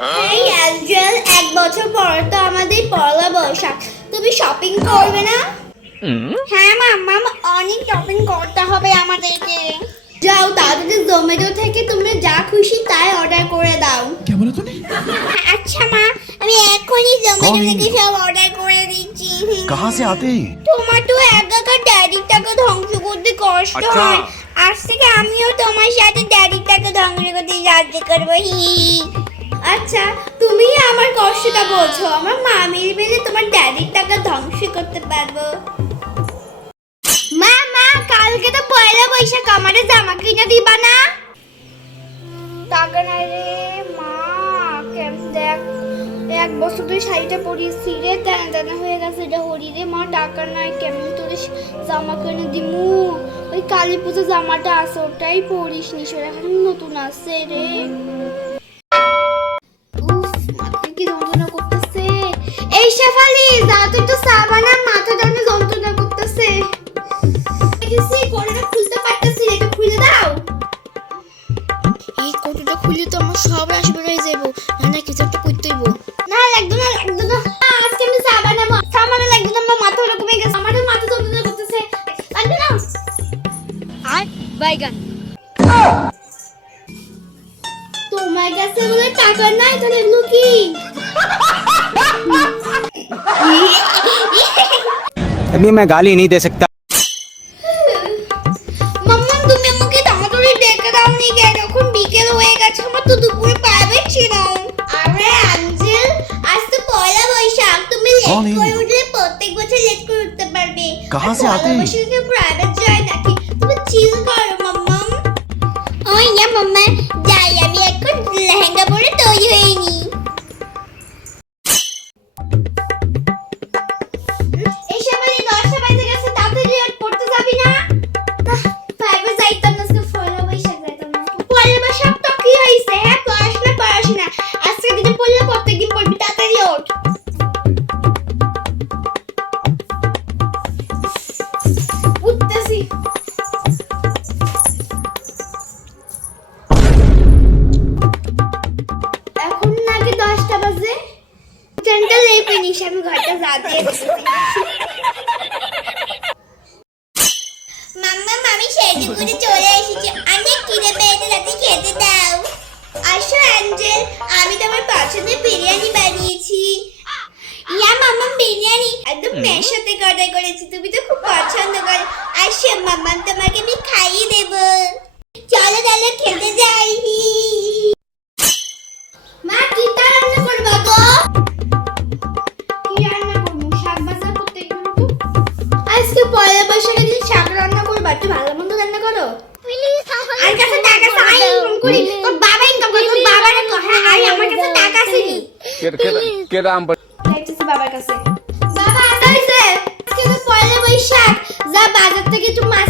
এই অ্যাঞ্জেল এক বছর পর তো আমাদের পয়লা বৈশাখ। তুমি শপিং করবে না? হ্যাঁ মাম্মা অনেক শপিং করতে হবে আমাদেরকে। যাও তাদের জোম্যাটো থেকে তুমি যা খুশি তাই অর্ডার করে দাও। আচ্ছা মা আমি এখনই জোম্যাটো oh, থেকে সব অর্ডার করে দিচ্ছি। কাহা সে আতে? তোমার তো একাকার ড্যাডির টাকা ধ্বংস করতে কষ্ট আচ্ছা। হয়। আজ থেকে আমিও তোমার সাথে ড্যাডির টাকা ধ্বংস করতে সাহায্য করব হি। আচ্ছা তুমি আমার কষ্টটা বোঝো। আমার মামির মেলে তোমার ড্যাডির টাকা ধ্বংস করতে পারব। মা মা কালকে তো পয়লা বৈশাখ আমারে জামা কিনে দিবা না? টাকা নাই রে মা কেম দেখ এক বছর তুই শাড়িটা পরিয়েছি রে টানা টানা হয়ে গেছে এটা হরি রে মা টাকা নাই কেমন তোর জামা কিনে দিমু? ওই কালী পুজো জামাটা আছে ওটাই পরিস নি সেটা এখন নতুন আছে রে। উফ কি যন্ত্রণা করতেছে। এই শেফালি যা তো একটু চা বানা মাথা টানে যন্ত্রণা করতেছে। দেখেছি কোনটা খুলতে পারতেছি এটা খুলে দাও। এই কোটোটা খুললে তো আমার সব যাব না কিছু একটা করতে না না লাগতো না। আজকে আমি চা বানাবো। চা বানা লাগতো আমার মাথা ওরকম হয়ে গেছে। আমার মাথা যন্ত্রণা করতেছে। লাগবে না? আর বাইগান। তোমার কাছে বলে টাকা নাই তাহলে এগুলো কি अभी मैं गाली नहीं दे सकता মাম্মা তুমি আমাকে তাড়াতাড়ি ডেকে দাও নি কেন এখন বিকেল হয়ে গেছে আমার তো দুপুরে পাবে ছিল আরে আঞ্জেল আজ তো পয়লা বৈশাখ তুমি লেট কখন এই? করে উঠলে প্রত্যেক বছর লেট করে উঠতে পারবে কাহা আর সে আতে? পয়লা বৈশাখে প্রাইভেট মাম্মা মামি সেজে করে চলে এসেছে। অনেক খিদে পেয়েছে রাতে খেতে দাও। আসো অ্যাঞ্জেল। আমি তোমার পছন্দের বিরিয়ানি বানিয়েছি। ইয়া মাম্মা বিরিয়ানি। একদম মেয়ের সাথে অর্ডার করেছি। তুমি তো খুব পছন্দ করো। আসো মাম্মা তোমাকে আমি খাইয়ে দেব। চলো তাহলে খেতে যাই করব ভালো মন্দ রান্না করো? আর কাছে টাকা চাই ইনকাম করি। তোর বাবা ইনকাম করে তোর বাবার হ্যাঁ আর আমার কাছে টাকা আছে নি। যাইতেছে বাবার কাছে। বাবা আসাইছে আজকে তো পয়লা বৈশাখ। যা বাজার থেকে একটু মাছ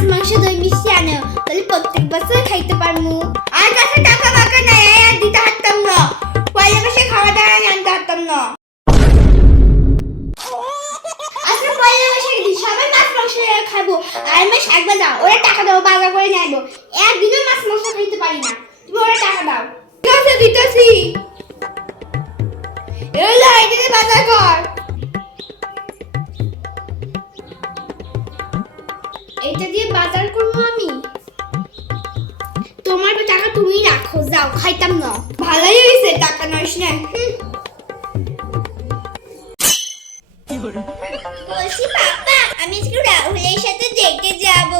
করে নিয়ে আসব একদিনও মাছ মাংস খাইতে পারি না। তুমি ওরা টাকা দাও। ঠিক আছে দিতেছি। এই লাইটে বাজার কর। এটা দিয়ে বাজার করব আমি? তোমার টাকা তুমি রাখো যাও খাইতাম না। ভালোই হয়েছে টাকা নইস না। বলছি পাপা আমি আজকে রাহুলের সাথে ডেটে যাব।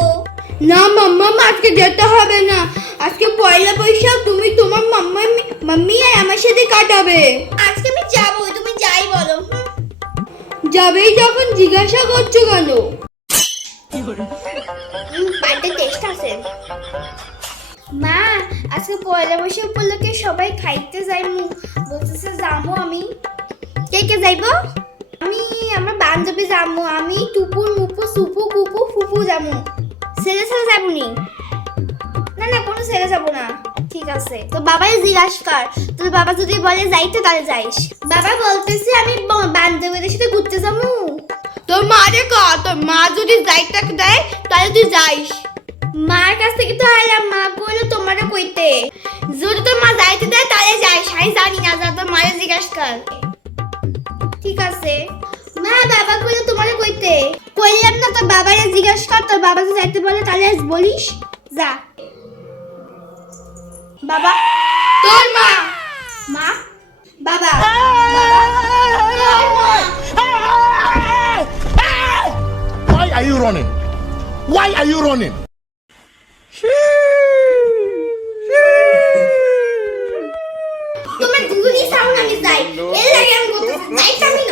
না মাম্মা আজকে যেতে হবে না। আজকে পয়লা বৈশাখ তুমি তোমার মাম্মা মাম্মি আর আমার সাথে কাটাবে। আজকে আমি যাব তুমি যাই বলো। যাবেই যখন জিজ্ঞাসা করছ কেন? পার্টি টেস্ট আছে। মা আজকে পয়লা বৈশাখ উপলক্ষে সবাই খাইতে যাইমু। বলতেছে যাব আমি। কে কে যাইবো? আমি আমার বান্ধবী যাব আমি টুপুর মুপু সুপু কুপু ফুপু যাব ছেলে ছেলে যাব নি। না কোনো ছেলে যাব না। ঠিক আছে। তো বাবাই জিজ্ঞাসা কর। তোর বাবা যদি বলে যাইতে তাহলে যাইস। বাবা বলতেছে আমি বান্ধবীদের সাথে ঘুরতে যাব। তোর মা রে ক? তোর মা যদি যাইতে দেয় তাহলে তুই যাইস। মার কাছ থেকে তো আইলাম মা কইলো তোমারে কইতে। যদি তোর মা যাইতে দেয় তাহলে যাইস। আমি জানি না যা তোর মায়ের আজকাল ঠিক আছে। মা বাবা কইলে তোমারে জিজ্ঞাসা কর তোর বাবা যদি যাইতে বলে তাহলে আজ বলিস? যা। বাবা তোর মা। মা? বাবা Why are you running? Why are you running? Sound আমি যাই। এর লাগে আমি যাইতামি